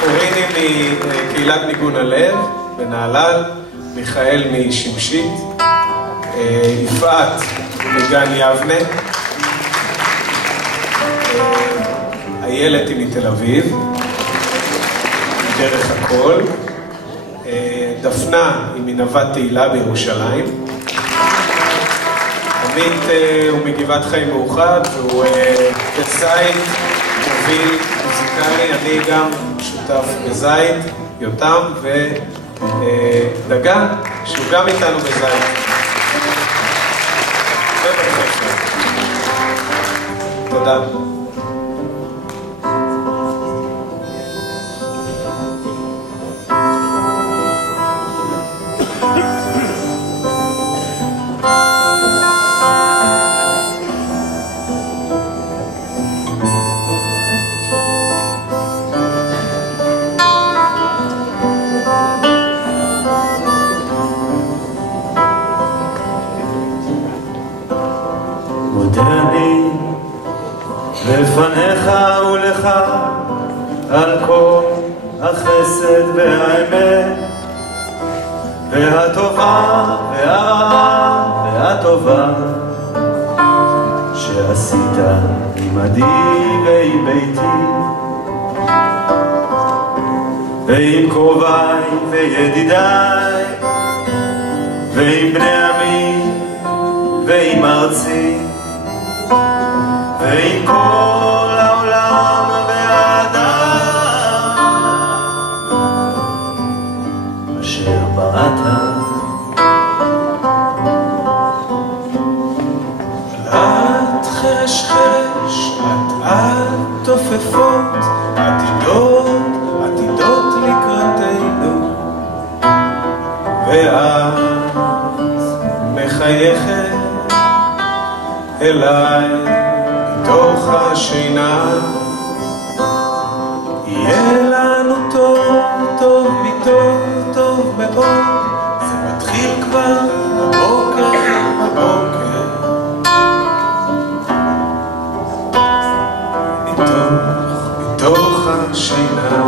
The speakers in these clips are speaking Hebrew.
קוריני מקהילת ניגון הלב בנהלל, מיכאל משמשית, יפעת מגן יבנה, איילת היא מתל אביב, דרך הכל, דפנה היא מנווט תהילה בירושלים, עמית הוא מגבעת חיים מאוחד והוא כזית מוביל מוזיקלי, אני גם שותף בזית, יותם ודגן שהוא גם איתנו בזית ובחיפה. תודה. לפניך ולך על כל החסד והאמת והטובה והרעה והטובה שעשית עמדי ועם ביתי ועם קרוביי וידידיי ועם בני עמי ועם ארצי ועם כל העולם והאדם אשר בראת. את חרש חרש, את תופפות, עתידות לקראתנו, ואת מחייכת אליי מתוך השינה. יהיה לנו טוב, טוב מטוב, טוב מאוד, זה מתחיל כבר בבוקר, בבוקר. מתוך השינה.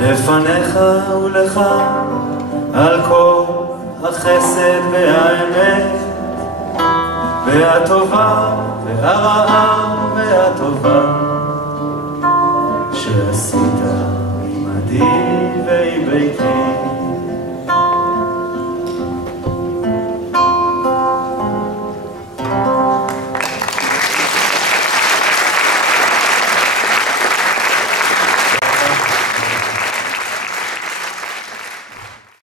לפניך ולך על כל החסד והאמת והטובה והרעה והטובה שעשית עמדי